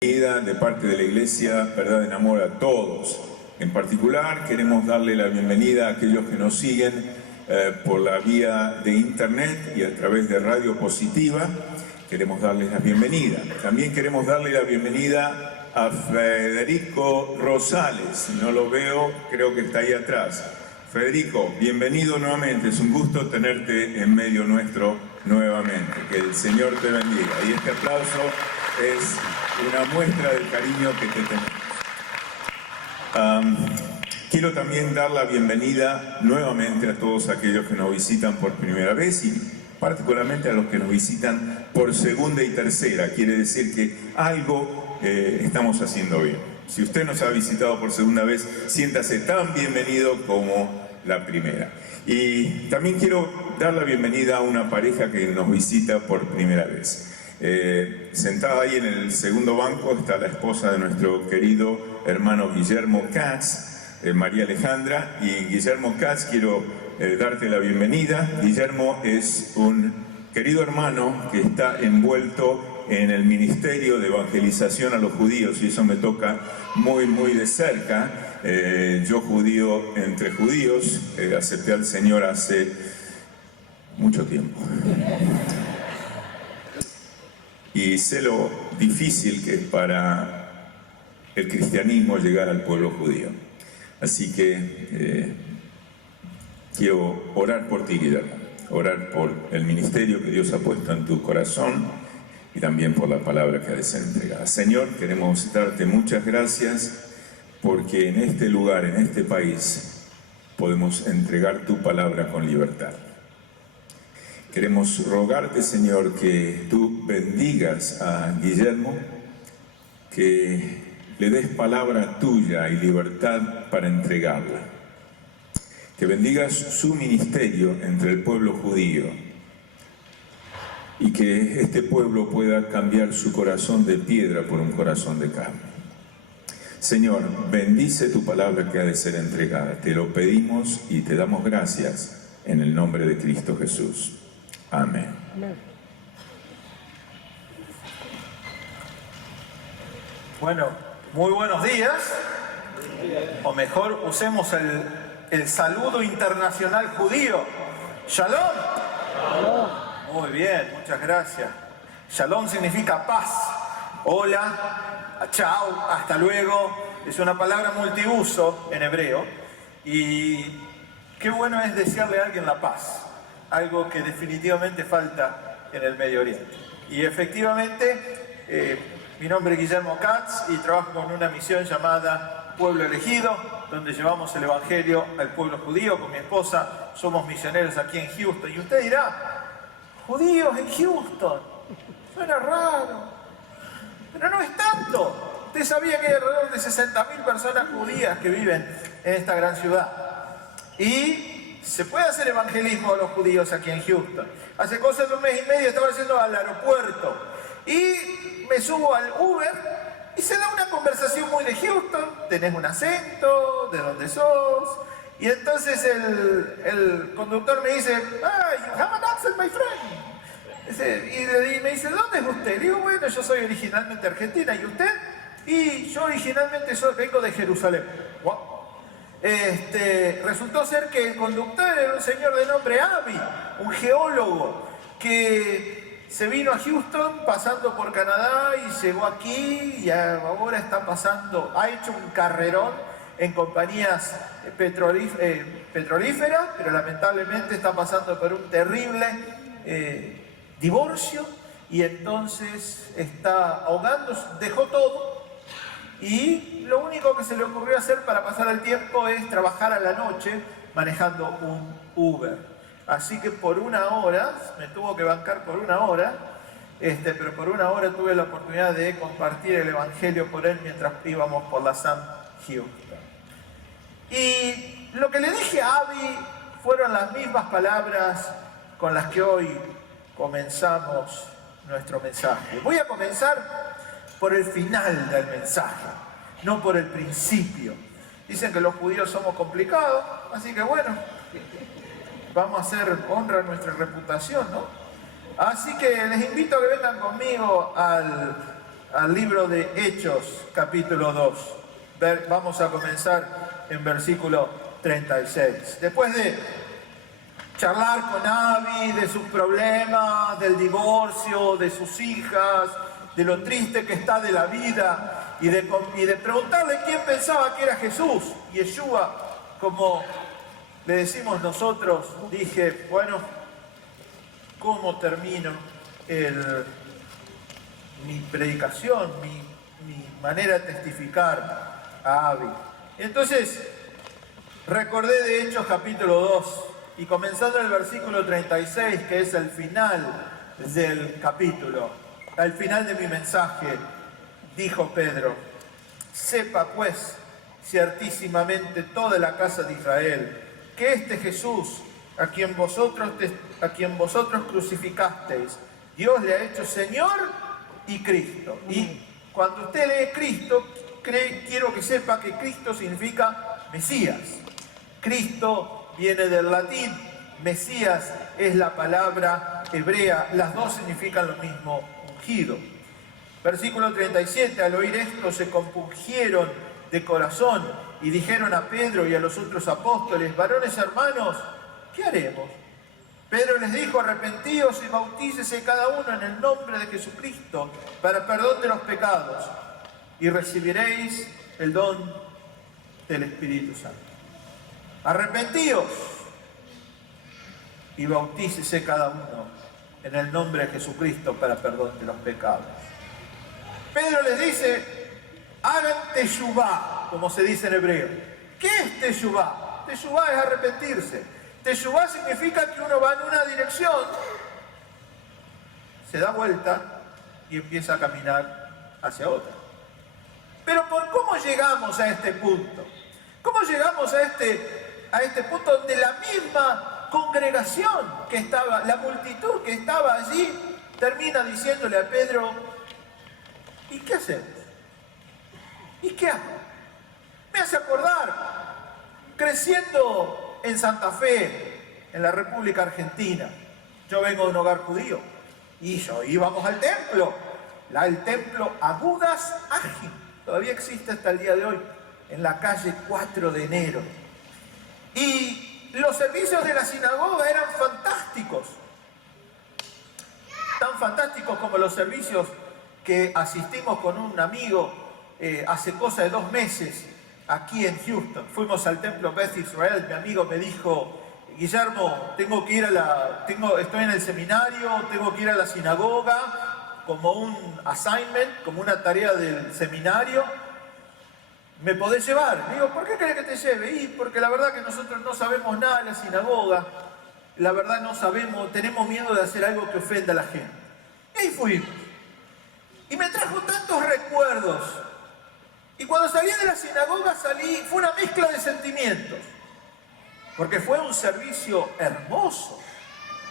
De parte de la Iglesia Verdad en Amor a todos. En particular queremos darle la bienvenida a aquellos que nos siguen por la vía de internet y a través de Radio Positiva. Queremos darles la bienvenida. También queremos darle la bienvenida a Federico Rosales. Si no lo veo, creo que está ahí atrás. Federico, bienvenido nuevamente. Es un gusto tenerte en medio nuestro nuevamente. Que el Señor te bendiga. Y este aplauso es una muestra del cariño que te tenemos. Quiero también dar la bienvenida nuevamente a todos aquellos que nos visitan por primera vez y particularmente a los que nos visitan por segunda y tercera. Quiere decir que algo estamos haciendo bien. Si usted nos ha visitado por segunda vez, siéntase tan bienvenido como la primera. Y también quiero dar la bienvenida a una pareja que nos visita por primera vez. Sentada ahí en el segundo banco está la esposa de nuestro querido hermano Guillermo Katz, María Alejandra. Y Guillermo Katz, quiero darte la bienvenida. Guillermo es un querido hermano que está envuelto en el ministerio de evangelización a los judíos, y eso me toca muy de cerca. Yo, judío entre judíos, acepté al Señor hace mucho tiempo. Y sé lo difícil que es para el cristianismo llegar al pueblo judío. Así que quiero orar por ti, Guillermo, orar por el ministerio que Dios ha puesto en tu corazón y también por la palabra que ha de ser entregada. Señor, queremos darte muchas gracias porque en este lugar, en este país, podemos entregar tu palabra con libertad. Queremos rogarte, Señor, que tú bendigas a Guillermo, que le des palabra tuya y libertad para entregarla. Que bendigas su ministerio entre el pueblo judío y que este pueblo pueda cambiar su corazón de piedra por un corazón de carne. Señor, bendice tu palabra que ha de ser entregada. Te lo pedimos y te damos gracias en el nombre de Cristo Jesús. Amén. Bueno, muy buenos días. O mejor, usemos el saludo internacional judío. Shalom. Muy bien, muchas gracias. Shalom significa paz. Hola, chao, hasta luego. Es una palabra multiuso en hebreo. Y qué bueno es desearle a alguien la paz. Algo que definitivamente falta en el Medio Oriente. Y efectivamente, mi nombre es Guillermo Katz y trabajo con una misión llamada Pueblo Elegido, donde llevamos el Evangelio al pueblo judío. Con mi esposa somos misioneros aquí en Houston. Y usted dirá, judíos en Houston, suena raro, pero no es tanto. Usted sabía que hay alrededor de 60.000 personas judías que viven en esta gran ciudad. Y se puede hacer evangelismo a los judíos aquí en Houston. Hace cosa de un mes y medio estaba yendo al aeropuerto y me subo al Uber y se da una conversación muy de Houston. Tenés un acento, de dónde sos. Y entonces el conductor me dice, you have an accent, my friend. Y me dice, ¿dónde es usted? Y digo, bueno, yo soy originalmente argentina. ¿Y usted? Y yo originalmente vengo de Jerusalén. Wow. Resultó ser que el conductor era un señor de nombre Avi, un geólogo que se vino a Houston pasando por Canadá y llegó aquí y ahora está pasando, ha hecho un carrerón en compañías petrolíferas, pero lamentablemente está pasando por un terrible divorcio y entonces está ahogándose, dejó todo. Y lo único que se le ocurrió hacer para pasar el tiempo es trabajar a la noche manejando un Uber. Así que por una hora, me tuvo que bancar por una hora, pero por una hora tuve la oportunidad de compartir el Evangelio por él mientras íbamos por la Sam Houston. Y lo que le dije a Abby fueron las mismas palabras con las que hoy comenzamos nuestro mensaje. Voy a comenzar por el final del mensaje, no por el principio. Dicen que los judíos somos complicados, así que bueno, vamos a hacer honra a nuestra reputación, ¿no? Así que les invito a que vengan conmigo al al libro de Hechos, capítulo 2. Vamos a comenzar en versículo 36. Después de charlar con Abby de sus problemas, del divorcio, de sus hijas, de lo triste que está de la vida y de preguntarle quién pensaba que era Jesús, Yeshua, como le decimos nosotros, dije, bueno, ¿cómo termino mi predicación, mi manera de testificar a Abby? Entonces, recordé de Hechos capítulo 2 y comenzando en el versículo 36, que es el final del capítulo, al final de mi mensaje, dijo Pedro, sepa pues ciertísimamente toda la casa de Israel, que este Jesús, a quien vosotros crucificasteis, Dios le ha hecho Señor y Cristo. Y cuando usted lee Cristo, quiero que sepa que Cristo significa Mesías. Cristo viene del latín, Mesías es la palabra hebrea, las dos significan lo mismo, ungido. Versículo 37, al oír esto se compungieron de corazón y dijeron a Pedro y a los otros apóstoles, varones hermanos, ¿qué haremos? Pedro les dijo, arrepentíos y bautícese cada uno en el nombre de Jesucristo para perdón de los pecados y recibiréis el don del Espíritu Santo. Arrepentíos y bautícese cada uno en el nombre de Jesucristo para perdón de los pecados. Pedro les dice, hagan teshuvá, como se dice en hebreo. ¿Qué es teshuvá? Teshuvá es arrepentirse. Teshuvá significa que uno va en una dirección, se da vuelta y empieza a caminar hacia otra. Pero ¿por cómo llegamos a este punto? ¿Cómo llegamos a este punto donde la misma congregación que estaba, la multitud que estaba allí, termina diciéndole a Pedro, ¿y qué hacemos? ¿Y qué hago? Me hace acordar, creciendo en Santa Fe, en la República Argentina. Yo vengo de un hogar judío y íbamos al templo, el templo Agudas Agim, todavía existe hasta el día de hoy, en la calle 4 de enero. Y los servicios de la sinagoga eran fantásticos, tan fantásticos como los servicios que asistimos con un amigo hace cosa de 2 meses aquí en Houston. Fuimos al templo Beth Israel, mi amigo me dijo, Guillermo, tengo que ir estoy en el seminario, tengo que ir a la sinagoga como un assignment, como una tarea del seminario. ¿Me podés llevar? Digo, ¿por qué querés que te lleve? Y porque la verdad que nosotros no sabemos nada de la sinagoga, la verdad no sabemos, tenemos miedo de hacer algo que ofenda a la gente. Y ahí fuimos. Y me trajo tantos recuerdos. Y cuando salí de la sinagoga fue una mezcla de sentimientos. Porque fue un servicio hermoso,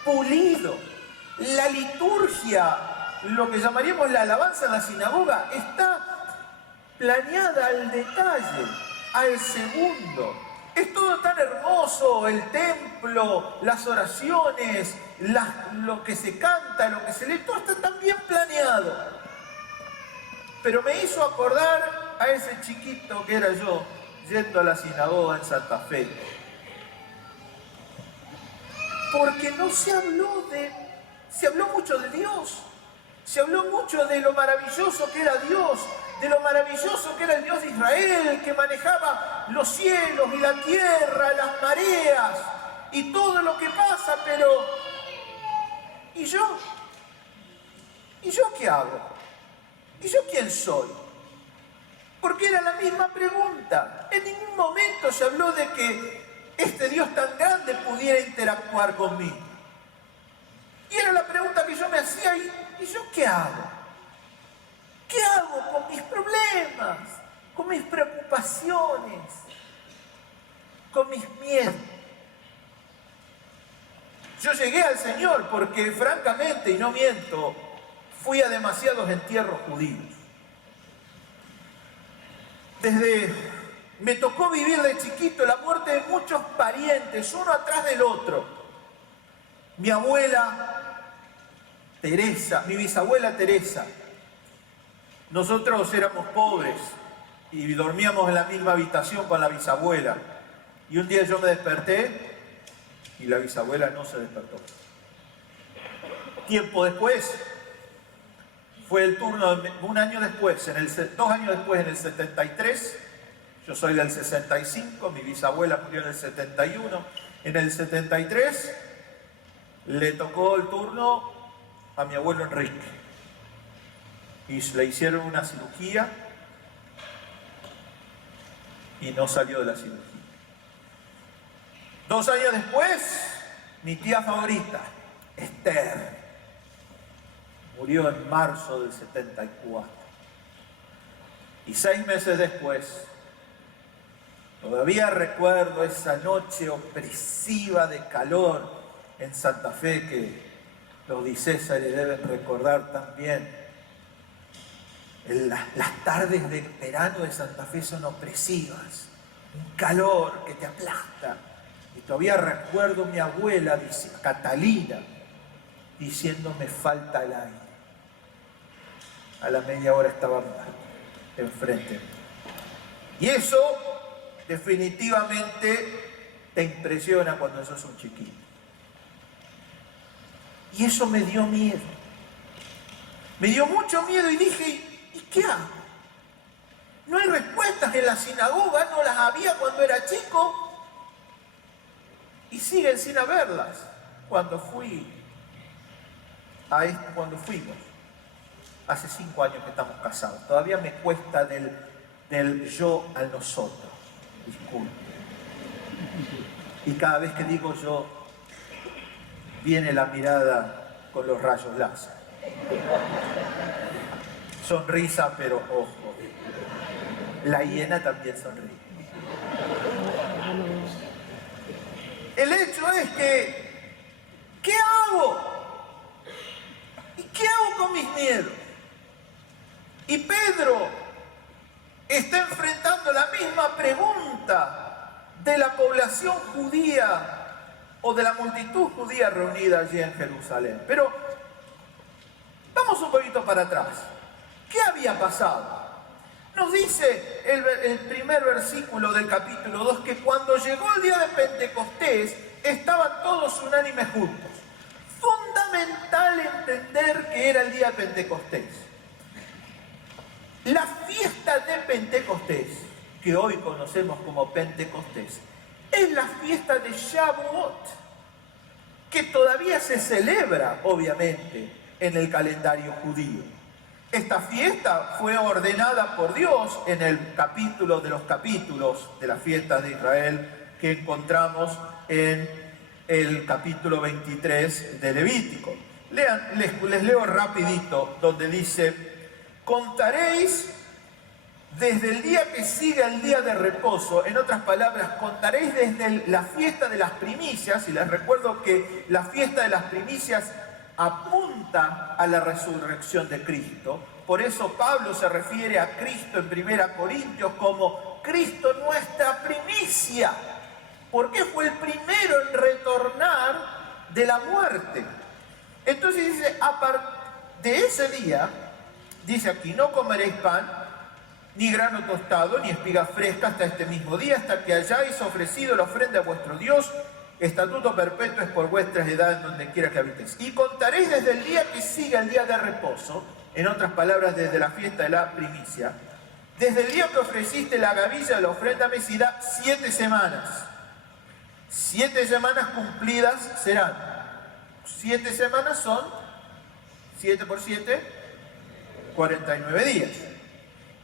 pulido. La liturgia, lo que llamaríamos la alabanza en la sinagoga, está planeada al detalle, al segundo. Es todo tan hermoso, el templo, las oraciones, lo que se canta, lo que se lee, todo está tan bien planeado. Pero me hizo acordar a ese chiquito que era yo, yendo a la sinagoga en Santa Fe. Porque no se habló mucho de Dios, se habló mucho de lo maravilloso que era Dios, de lo maravilloso que era el Dios de Israel, que manejaba los cielos y la tierra, las mareas y todo lo que pasa, pero ¿y yo? ¿Y yo qué hago? ¿Y yo quién soy? Porque era la misma pregunta. En ningún momento se habló de que este Dios tan grande pudiera interactuar conmigo. Y era la pregunta que yo me hacía, ¿y yo qué hago? ¿Qué hago con mis problemas, con mis preocupaciones, con mis miedos? Yo llegué al Señor porque, francamente, y no miento, fui a demasiados entierros judíos. Me tocó vivir de chiquito la muerte de muchos parientes, uno atrás del otro. Mi abuela Teresa, mi bisabuela Teresa, Nosotros éramos pobres y dormíamos en la misma habitación con la bisabuela. Y un día yo me desperté y la bisabuela no se despertó. Tiempo después, fue el turno, un año después, 2 años después, en el 73, yo soy del 65, mi bisabuela murió en el 71, en el 73 le tocó el turno a mi abuelo Enrique y le hicieron una cirugía y no salió de la cirugía. 2 años después, mi tía favorita, Esther, murió en marzo del 74. Y 6 meses después, todavía recuerdo esa noche opresiva de calor en Santa Fe, que los Di Césares deben recordar también. Las tardes de verano de Santa Fe son opresivas, un calor que te aplasta. Y todavía recuerdo a mi abuela, Catalina, diciéndome falta el aire. A la media hora estaba enfrente. Y eso definitivamente te impresiona cuando sos un chiquito. Y eso me dio miedo. Me dio mucho miedo y dije, ¿y qué hago? No hay respuestas en la sinagoga, no las había cuando era chico. Y siguen sin haberlas cuando fuimos. Hace 5 años que estamos casados. Todavía me cuesta del yo al nosotros. Disculpe. Y cada vez que digo yo, viene la mirada con los rayos láser. Sonrisa, pero ojo. La hiena también sonríe. El hecho es que, ¿qué hago? ¿Y qué hago con mis miedos? Y Pedro está enfrentando la misma pregunta de la población judía o de la multitud judía reunida allí en Jerusalén. Pero vamos un poquito para atrás. ¿Qué había pasado? Nos dice el primer versículo del capítulo 2 que cuando llegó el día de Pentecostés estaban todos unánimes juntos. Fundamental entender que era el día de Pentecostés. La fiesta de Pentecostés, que hoy conocemos como Pentecostés, es la fiesta de Shavuot, que todavía se celebra, obviamente, en el calendario judío. Esta fiesta fue ordenada por Dios en el capítulo de los capítulos de las fiestas de Israel que encontramos en el capítulo 23 de Levítico. Les leo rapidito donde dice: contaréis desde el día que siga el día de reposo. En otras palabras, contaréis desde la fiesta de las primicias, y les recuerdo que la fiesta de las primicias apunta a la resurrección de Cristo. Por eso Pablo se refiere a Cristo en 1 Corintios como Cristo nuestra primicia, porque fue el primero en retornar de la muerte. Entonces dice, de ese día, dice aquí, no comeréis pan, ni grano tostado, ni espiga fresca hasta este mismo día, hasta que hayáis ofrecido la ofrenda a vuestro Dios. Estatuto perpetuo es por vuestras edades donde quiera que habitéis. Y contaréis desde el día que siga el día de reposo, en otras palabras, desde la fiesta de la primicia, desde el día que ofreciste la gavilla de la ofrenda mecida, 7 semanas. 7 semanas cumplidas serán. 7 semanas son 7 por 7, 49 días.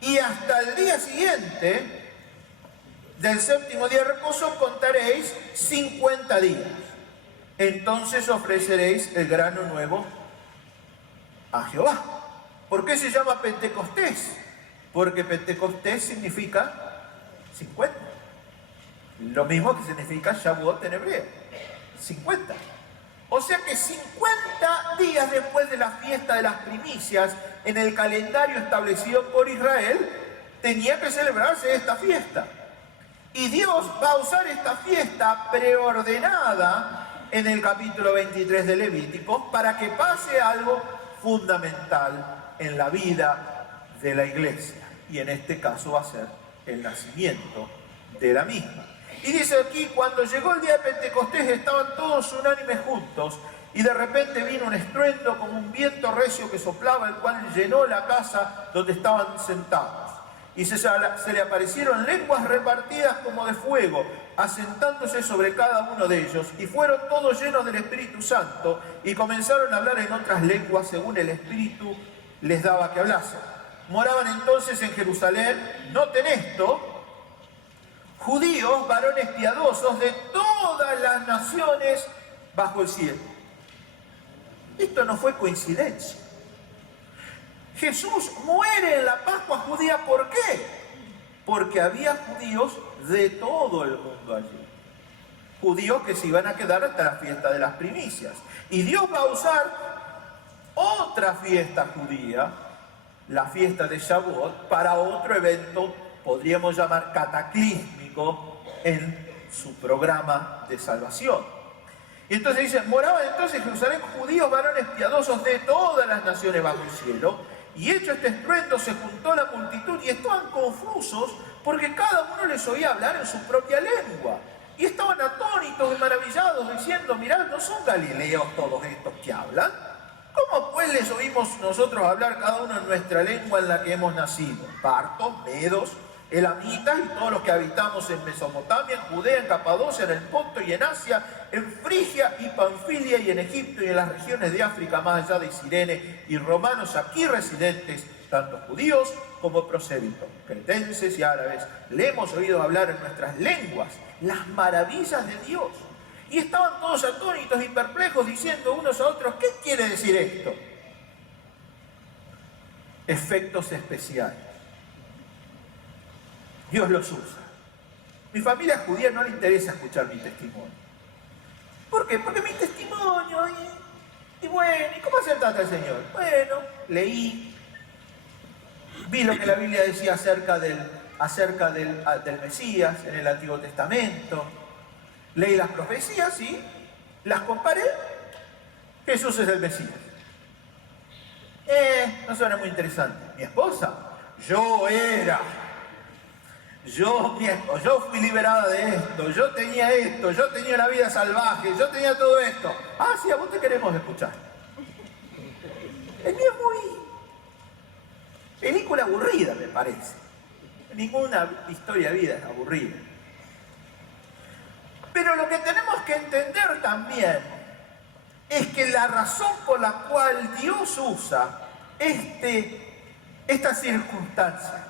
Y hasta el día siguiente del séptimo día de reposo contaréis 50 días. Entonces ofreceréis el grano nuevo a Jehová. ¿Por qué se llama Pentecostés? Porque Pentecostés significa 50. Lo mismo que significa Shavuot en hebreo. 50. O sea que 50 días después de la fiesta de las primicias, en el calendario establecido por Israel, tenía que celebrarse esta fiesta. Y Dios va a usar esta fiesta preordenada en el capítulo 23 de Levítico para que pase algo fundamental en la vida de la iglesia. Y en este caso va a ser el nacimiento de la misma. Y dice aquí, cuando llegó el día de Pentecostés estaban todos unánimes juntos y de repente vino un estruendo como un viento recio que soplaba, el cual llenó la casa donde estaban sentados. Y se le aparecieron lenguas repartidas como de fuego, asentándose sobre cada uno de ellos, y fueron todos llenos del Espíritu Santo y comenzaron a hablar en otras lenguas según el Espíritu les daba que hablasen. Moraban entonces en Jerusalén, noten esto, judíos, varones piadosos de todas las naciones bajo el cielo. Esto no fue coincidencia. Jesús muere en la Pascua judía, ¿por qué? Porque había judíos de todo el mundo allí. Judíos que se iban a quedar hasta la fiesta de las primicias. Y Dios va a usar otra fiesta judía, la fiesta de Shavuot, para otro evento, podríamos llamar cataclísmico, en su programa de salvación. Y entonces dice, moraban entonces en Jerusalén judíos, varones piadosos de todas las naciones bajo el cielo. Y hecho este estruendo se juntó la multitud y estaban confusos porque cada uno les oía hablar en su propia lengua. Y estaban atónitos y maravillados diciendo, mirad, ¿no son galileos todos estos que hablan? ¿Cómo pues les oímos nosotros hablar cada uno en nuestra lengua en la que hemos nacido? Partos, medos, elamitas y todos los que habitamos en Mesopotamia, en Judea, en Capadocia, en el Ponto y en Asia, en Frigia y Panfilia y en Egipto y en las regiones de África más allá de Cirene, y romanos aquí residentes, tanto judíos como prosélitos, cretenses y árabes, le hemos oído hablar en nuestras lenguas las maravillas de Dios. Y estaban todos atónitos y perplejos diciendo unos a otros, ¿qué quiere decir esto? Efectos especiales. Dios los usa. Mi familia judía no le interesa escuchar mi testimonio. ¿Por qué? Porque mi testimonio, y bueno, ¿y cómo aceptaste al Señor? Bueno, leí, vi lo que la Biblia decía acerca del Mesías en el Antiguo Testamento, leí las profecías y las comparé. Jesús es el Mesías. No suena muy interesante. Mi esposa, yo fui liberada de esto, yo tenía una vida salvaje, yo tenía todo esto. Ah, sí, a vos te queremos escuchar. El mío es muy película aburrida, me parece. Ninguna historia de vida es aburrida. Pero lo que tenemos que entender también es que la razón por la cual Dios usa esta circunstancia,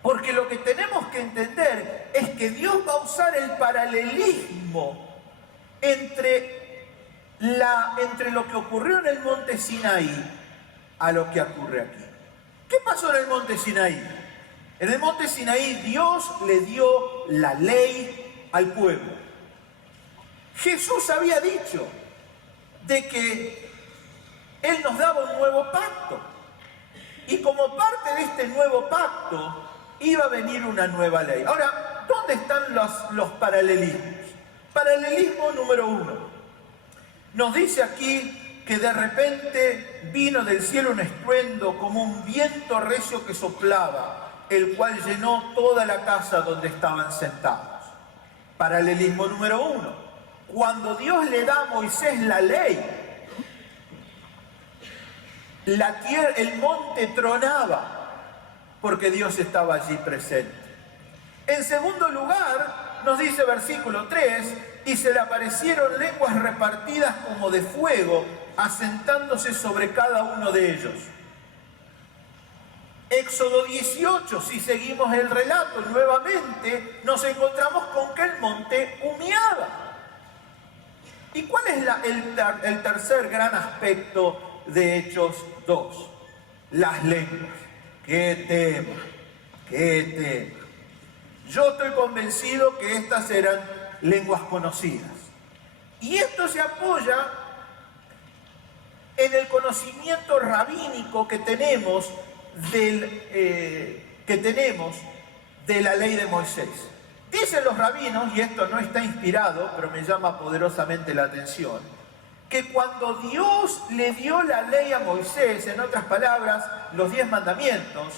porque lo que tenemos que entender es que Dios va a usar el paralelismo entre lo que ocurrió en el monte Sinaí a lo que ocurre aquí. ¿Qué pasó en el monte Sinaí? En el monte Sinaí Dios le dio la ley al pueblo. Jesús había dicho de que Él nos daba un nuevo pacto. Y como parte de este nuevo pacto iba a venir una nueva ley. Ahora, ¿dónde están los paralelismos? Paralelismo número 1. Nos dice aquí que de repente vino del cielo un estruendo como un viento recio que soplaba, el cual llenó toda la casa donde estaban sentados. Paralelismo número 1. Cuando Dios le da a Moisés la ley, el monte tronaba porque Dios estaba allí presente. En segundo lugar, nos dice versículo 3, y se le aparecieron lenguas repartidas como de fuego, asentándose sobre cada uno de ellos. Éxodo 18, si seguimos el relato nuevamente, nos encontramos con que el monte humeaba. ¿Y cuál es el tercer gran aspecto de Hechos 2? Las lenguas. ¡Qué tema! ¡Qué tema! Yo estoy convencido que estas eran lenguas conocidas. Y esto se apoya en el conocimiento rabínico que tenemos de la ley de Moisés. Dicen los rabinos, y esto no está inspirado, pero me llama poderosamente la atención, que cuando Dios le dio la ley a Moisés, en otras palabras, los 10 mandamientos,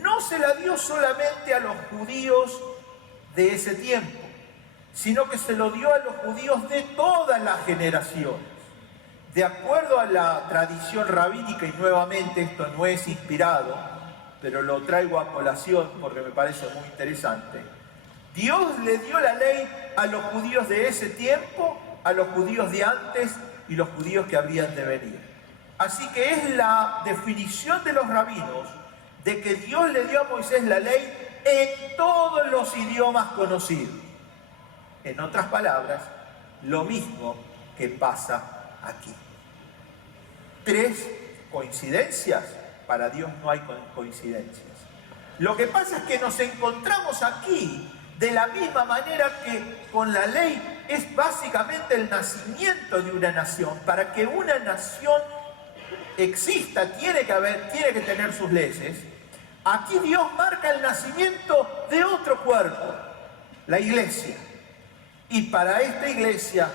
no se la dio solamente a los judíos de ese tiempo, sino que se lo dio a los judíos de todas las generaciones. De acuerdo a la tradición rabínica, y nuevamente esto no es inspirado, pero lo traigo a colación porque me parece muy interesante, Dios le dio la ley a los judíos de ese tiempo, a los judíos de antes y los judíos que habrían de venir. Así que es la definición de los rabinos de que Dios le dio a Moisés la ley en todos los idiomas conocidos. En otras palabras, lo mismo que pasa aquí. 3 coincidencias. Para Dios no hay coincidencias. Lo que pasa es que nos encontramos aquí de la misma manera que con la ley es básicamente el nacimiento de una nación. Para que una nación exista, tiene que tener sus leyes. Aquí Dios marca el nacimiento de otro cuerpo, la iglesia. Y para esta iglesia,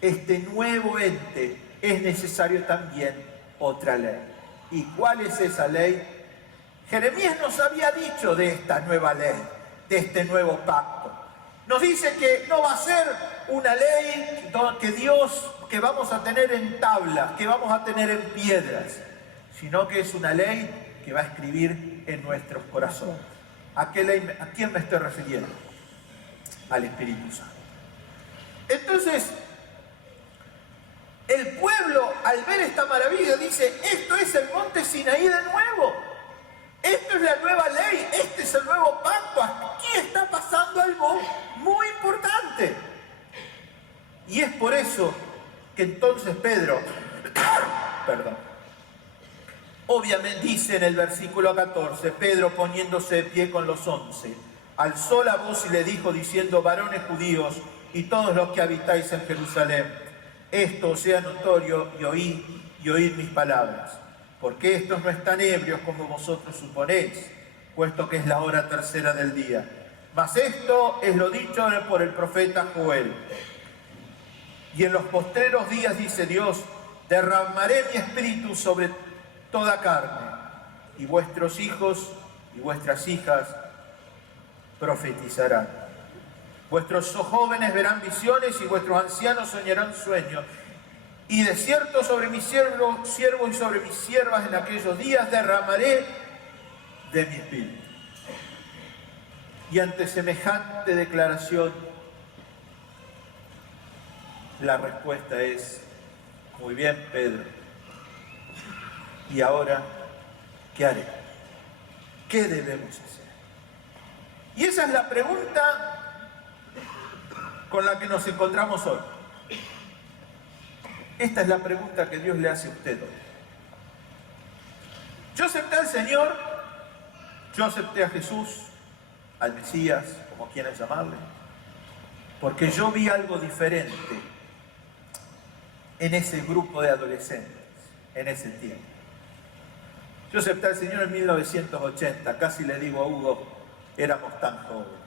este nuevo ente, es necesario también otra ley. ¿Y cuál es esa ley? Jeremías nos había dicho de esta nueva ley, de este nuevo pacto. Nos dice que no va a ser una ley que vamos a tener en tablas, que vamos a tener en piedras, sino que es una ley que va a escribir en nuestros corazones. ¿A quién me estoy refiriendo? Al Espíritu Santo. Entonces, el pueblo, al ver esta maravilla, dice: esto es el monte Sinaí de nuevo. Esto es la nueva ley, este es el nuevo pacto. Aquí está pasando algo muy importante. Y es por eso que entonces Pedro, obviamente dice en el versículo 14, Pedro poniéndose de pie con los 11, alzó la voz y le dijo diciendo: varones judíos y todos los que habitáis en Jerusalén, esto os sea notorio y oíd mis palabras, porque estos no están ebrios como vosotros suponéis, puesto que es la hora tercera del día. Mas esto es lo dicho por el profeta Joel. Y en los postreros días, dice Dios, derramaré mi espíritu sobre toda carne, y vuestros hijos y vuestras hijas profetizarán. Vuestros jóvenes verán visiones y vuestros ancianos soñarán sueños. Y de cierto sobre mis siervos y sobre mis siervas en aquellos días derramaré de mi espíritu. Y ante semejante declaración, la respuesta es: muy bien, Pedro. ¿Y ahora qué haré? ¿Qué debemos hacer? Y esa es la pregunta con la que nos encontramos hoy. Esta es la pregunta que Dios le hace a usted hoy. Yo acepté al Señor, yo acepté a Jesús, al Mesías, como quieran llamarle, porque yo vi algo diferente en ese grupo de adolescentes, en ese tiempo. Yo acepté al Señor en 1980, casi le digo a Hugo, éramos tan jóvenes.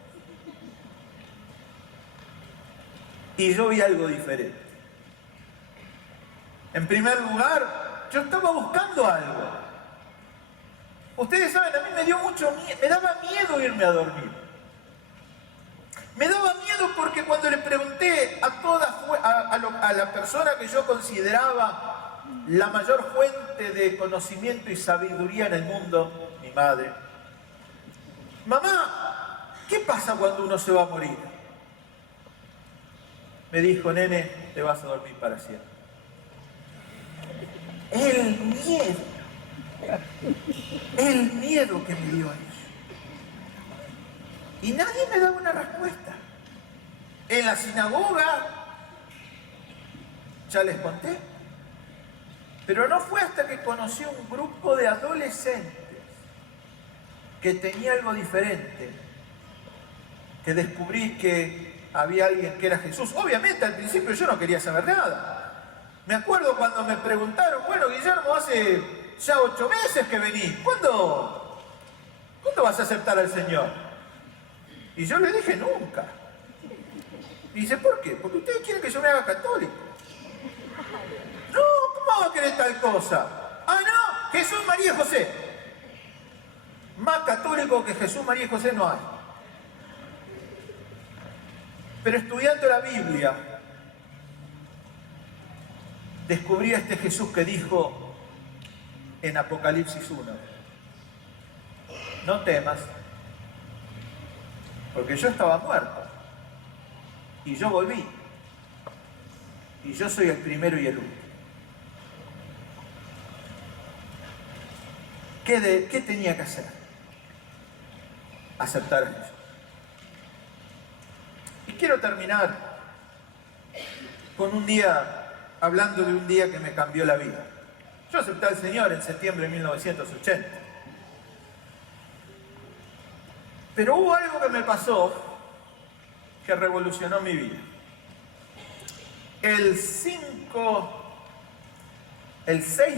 Y yo vi algo diferente. En primer lugar, yo estaba buscando algo. Ustedes saben, a mí me dio mucho miedo, me daba miedo irme a dormir. Me daba miedo porque cuando le pregunté a la persona que yo consideraba la mayor fuente de conocimiento y sabiduría en el mundo, mi madre: mamá, ¿qué pasa cuando uno se va a morir? Me dijo: nene, te vas a dormir para siempre. El miedo que me dio eso. Y nadie me daba una respuesta. En la sinagoga, ya les conté, pero no fue hasta que conocí un grupo de adolescentes que tenía algo diferente, que descubrí que había alguien que era Jesús. Obviamente al principio yo no quería saber nada. Me acuerdo cuando me preguntaron: bueno, Guillermo, hace ya 8 meses que venís, ¿cuándo vas a aceptar al Señor? Y yo le dije: nunca. Y dice: ¿por qué? Porque ustedes quieren que yo me haga católico. No, ¿cómo va a querer tal cosa? Ah, no, Jesús, María y José. Más católico que Jesús, María y José no hay. Pero estudiando la Biblia, descubrí a este Jesús que dijo en Apocalipsis 1, no temas, porque yo estaba muerto y yo volví y yo soy el primero y el último. ¿Qué tenía que hacer? Aceptar a Jesús. Y quiero terminar con un día, hablando de un día que me cambió la vida. Yo acepté al Señor en septiembre de 1980. Pero hubo algo que me pasó que revolucionó mi vida. El 6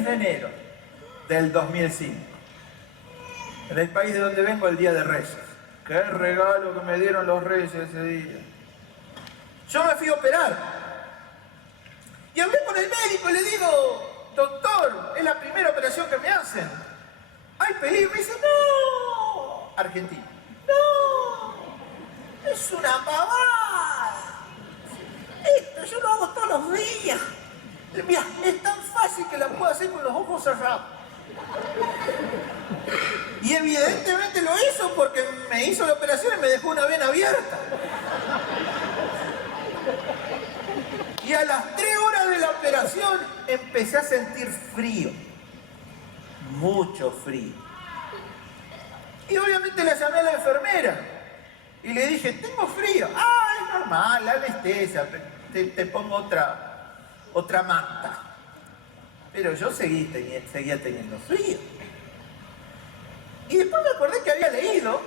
de enero del 2005, en el país de donde vengo, el Día de Reyes. ¡Qué regalo que me dieron los Reyes ese día! Yo me fui a operar. Y hablé con el médico y le digo, doctor, es la primera operación que me hacen. ¿Hay peligro? Me dice, no. Argentina. No. Es una pavada. Esto yo lo hago todos los días. Mira, es tan fácil que la puedo hacer con los ojos cerrados. Y evidentemente lo hizo porque me hizo la operación y me dejó una vena abierta. Y a las 3 horas de la operación empecé a sentir frío. Mucho frío. Y obviamente le llamé a la enfermera. Y le dije, tengo frío. Ah, es normal, la anestesia. Te pongo otra manta. Pero yo seguía teniendo frío. Y después me acordé que había leído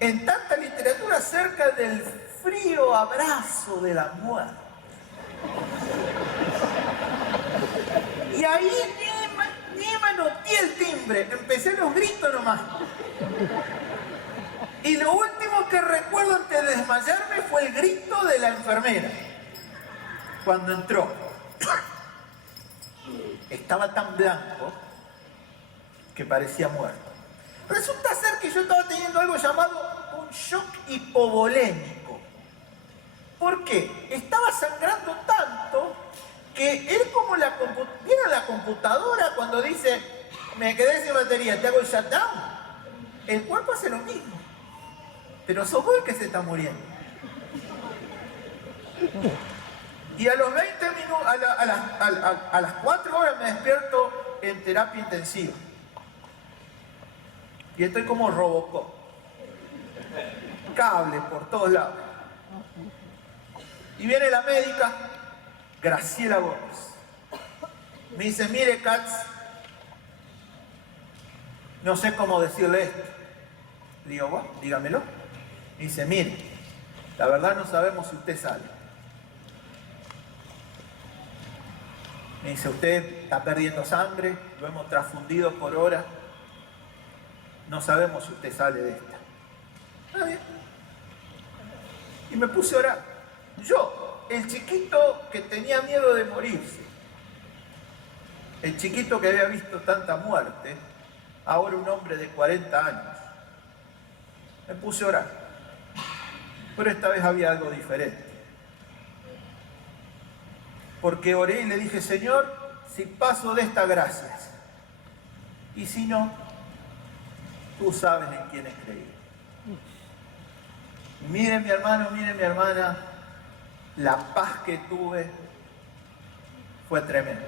en tanta literatura acerca del frío abrazo de la muerte. Y ahí ni manoteé el timbre, empecé los gritos nomás. Y lo último que recuerdo antes de desmayarme fue el grito de la enfermera. Cuando entró, estaba tan blanco que parecía muerto. Resulta ser que yo estaba teniendo algo llamado un shock hipovolémico. ¿Por qué? Estaba sangrando tanto que él como ¿vieron la computadora cuando dice me quedé sin batería, te hago el shutdown? El cuerpo hace lo mismo. Pero sos vos el que se está muriendo. Y a los 20 minutos, a las 4 horas me despierto en terapia intensiva. Y estoy como Robocop. Cables por todos lados. Y viene la médica, Graciela Gómez. Me dice, mire Katz, no sé cómo decirle esto. Le digo, bueno, dígamelo. Me dice, mire, la verdad no sabemos si usted sale. Me dice, usted está perdiendo sangre, lo hemos transfundido por hora. No sabemos si usted sale de esta. Está bien. Y me puse a orar. Yo, el chiquito que tenía miedo de morirse, el chiquito que había visto tanta muerte, ahora un hombre de 40 años, me puse a orar. Pero esta vez había algo diferente. Porque oré y le dije, Señor, si paso de esta, gracias. Y si no, tú sabes en quién es creído. Miren mi hermano, miren mi hermana, la paz que tuve fue tremenda.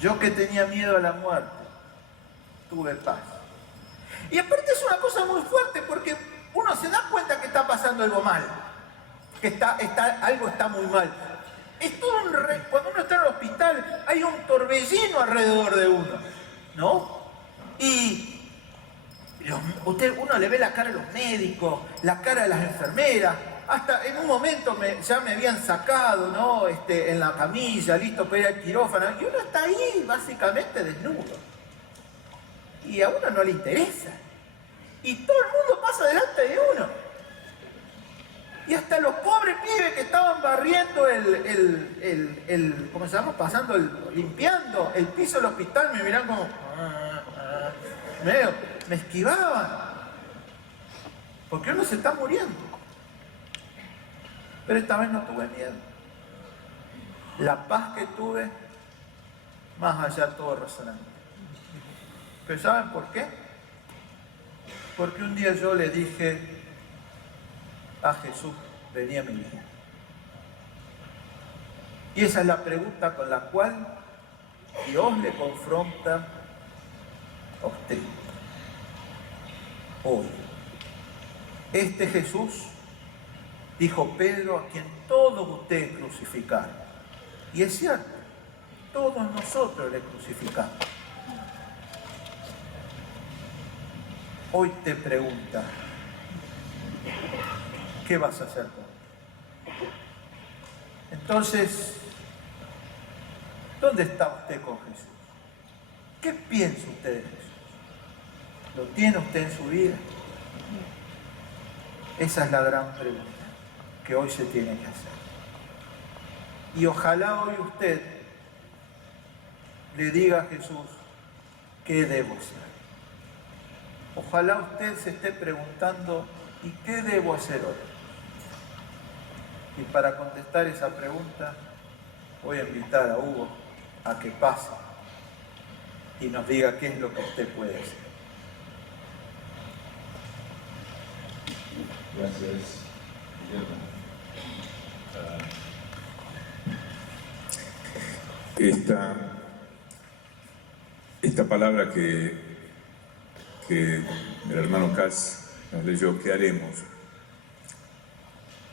Yo que tenía miedo a la muerte, tuve paz. Y aparte es una cosa muy fuerte porque uno se da cuenta que está pasando algo mal, que algo está muy mal. Es todo cuando uno está en el hospital hay un torbellino alrededor de uno, ¿no? Y uno le ve la cara a los médicos, la cara de las enfermeras, hasta en un momento ya me habían sacado, ¿no? En la camilla, listo para ir al quirófano, y uno está ahí básicamente desnudo. Y a uno no le interesa. Y todo el mundo pasa delante de uno. Y hasta los pobres pibes que estaban barriendo ¿cómo se llama? Limpiando el piso del hospital, me miraban como... me esquivaban. Porque uno se está muriendo. Pero esta vez no tuve miedo. La paz que tuve, más allá de todo razonamiento. ¿Pero saben por qué? Porque un día yo le dije a Jesús, vení a mi vida. Y esa es la pregunta con la cual Dios le confronta a usted. Hoy. Este Jesús, dijo Pedro, a quien todos ustedes crucificaron. Y es cierto, todos nosotros le crucificamos. Hoy te pregunta, ¿qué vas a hacer con él? Entonces, ¿dónde está usted con Jesús? ¿Qué piensa usted de Jesús? ¿Lo tiene usted en su vida? Esa es la gran pregunta que hoy se tiene que hacer. Y ojalá hoy usted le diga a Jesús, ¿qué debo hacer? Ojalá usted se esté preguntando, ¿y qué debo hacer hoy? Y para contestar esa pregunta, voy a invitar a Hugo a que pase y nos diga qué es lo que usted puede hacer. Gracias, Guillermo. Esta palabra que el hermano Katz nos leyó, ¿qué haremos?,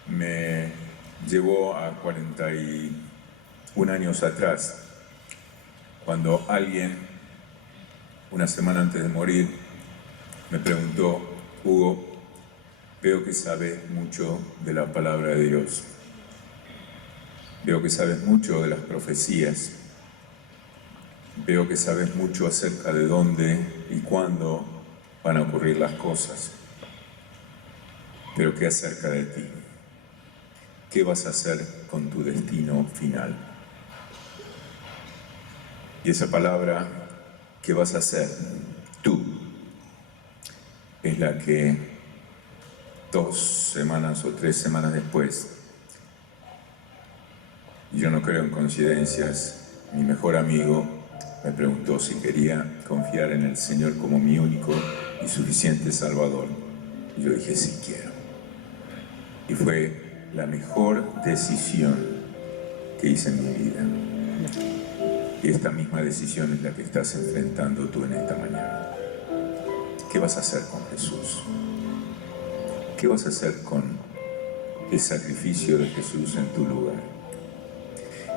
me llevó a 41 años atrás, cuando alguien, una semana antes de morir, me preguntó, Hugo, veo que sabes mucho de la palabra de Dios. Veo que sabes mucho de las profecías. Veo que sabes mucho acerca de dónde y cuándo van a ocurrir las cosas. Pero ¿qué acerca de ti? ¿Qué vas a hacer con tu destino final? Y esa palabra, ¿qué vas a hacer tú?, es la que 2 semanas o 3 semanas después, y yo no creo en coincidencias, mi mejor amigo me preguntó si quería confiar en el Señor como mi único y suficiente Salvador. Y yo dije, sí quiero. Y fue la mejor decisión que hice en mi vida. Y esta misma decisión es la que estás enfrentando tú en esta mañana. ¿Qué vas a hacer con Jesús? ¿Qué vas a hacer con el sacrificio de Jesús en tu lugar?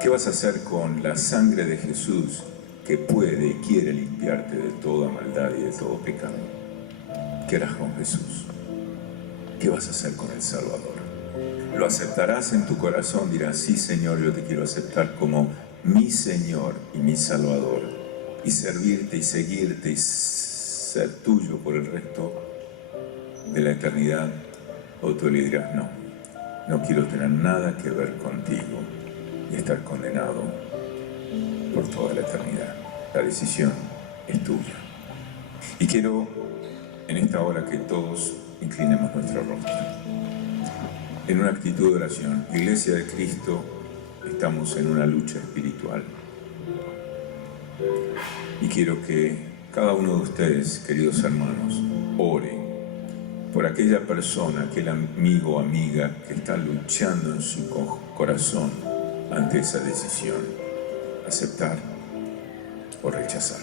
¿Qué vas a hacer con la sangre de Jesús que puede y quiere limpiarte de toda maldad y de todo pecado? ¿Qué harás con Jesús? ¿Qué vas a hacer con el Salvador? ¿Lo aceptarás en tu corazón? Dirás, sí, Señor, yo te quiero aceptar como mi Señor y mi Salvador, y servirte y seguirte y ser tuyo por el resto de la eternidad. O tú le dirás, no, no quiero tener nada que ver contigo y estar condenado por toda la eternidad. La decisión es tuya. Y quiero en esta hora que todos inclinemos nuestro rostro en una actitud de oración. Iglesia de Cristo, estamos en una lucha espiritual. Y quiero que cada uno de ustedes, queridos hermanos, ore por aquella persona, aquel amigo o amiga que está luchando en su corazón ante esa decisión, aceptar o rechazar.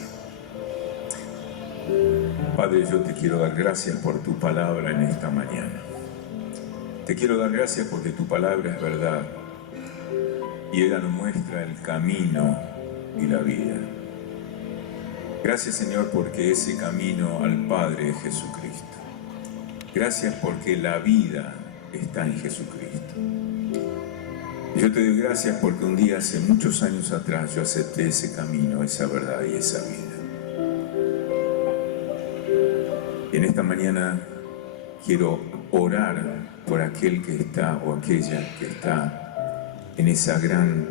Padre, yo te quiero dar gracias por tu palabra en esta mañana. Te quiero dar gracias porque tu palabra es verdad y ella nos muestra el camino y la vida. Gracias, Señor, porque ese camino al Padre es Jesucristo. Gracias porque la vida está en Jesucristo. Y yo te doy gracias porque un día, hace muchos años atrás, yo acepté ese camino, esa verdad y esa vida. Y en esta mañana quiero orar por aquel que está o aquella que está en esa gran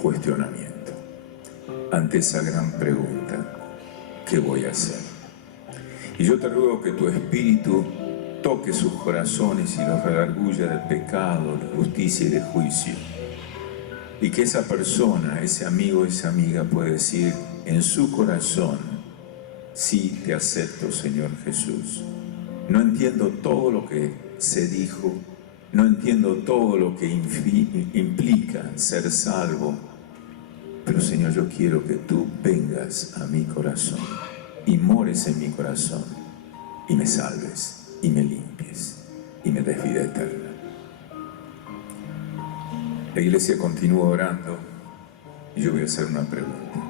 cuestionamiento, ante esa gran pregunta, ¿qué voy a hacer? Y yo te ruego que tu Espíritu toque sus corazones y los redarguya de pecado, de justicia y de juicio. Y que esa persona, ese amigo, esa amiga pueda decir en su corazón, sí, te acepto, Señor Jesús. No entiendo todo lo que se dijo, no entiendo todo lo que implica ser salvo, pero Señor, yo quiero que tú vengas a mi corazón y mores en mi corazón y me salves y me limpies y me des vida eterna. La iglesia continúa orando y yo voy a hacer una pregunta.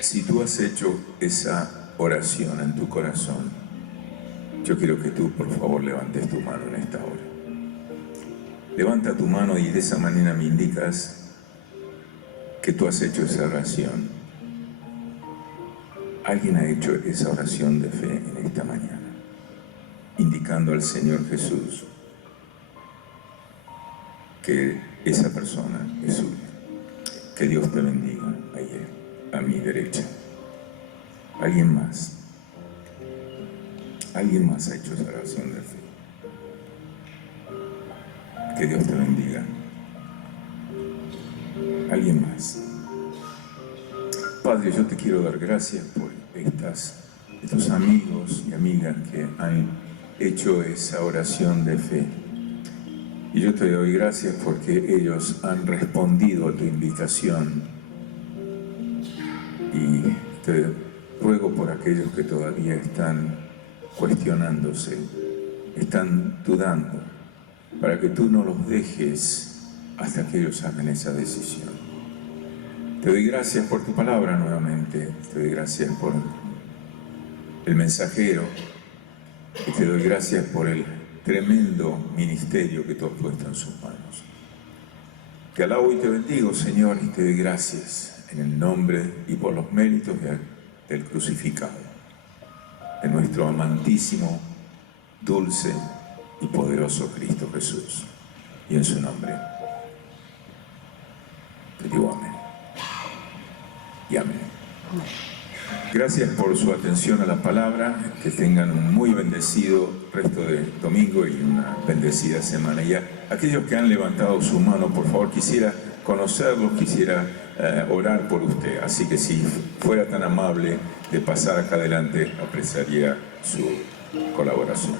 Si tú has hecho esa oración en tu corazón, yo quiero que tú, por favor, levantes tu mano en esta hora. Levanta tu mano y de esa manera me indicas que tú has hecho esa oración. Alguien ha hecho esa oración de fe en esta mañana, indicando al Señor Jesús que esa persona es suya. Que Dios te bendiga. Ahí, a mi derecha. ¿Alguien más? ¿Alguien más ha hecho esa oración de fe? Que Dios te bendiga. ¿Alguien más? Padre, yo te quiero dar gracias por estos amigos y amigas que han hecho esa oración de fe. Y yo te doy gracias porque ellos han respondido a tu invitación. Y te ruego por aquellos que todavía están cuestionándose, están dudando, para que tú no los dejes hasta que ellos hagan esa decisión. Te doy gracias por tu palabra nuevamente, te doy gracias por el mensajero y te doy gracias por el tremendo ministerio que tú has puesto en sus manos. Te alabo y te bendigo, Señor, y te doy gracias en el nombre y por los méritos del crucificado, de nuestro amantísimo, dulce y poderoso Cristo Jesús. Y en su nombre te digo amén y amén. Gracias por su atención a la palabra, que tengan un muy bendecido resto de domingo y una bendecida semana. Y a aquellos que han levantado su mano, por favor, quisiera conocerlos, quisiera orar por usted. Así que si fuera tan amable de pasar acá adelante, apreciaría su colaboración.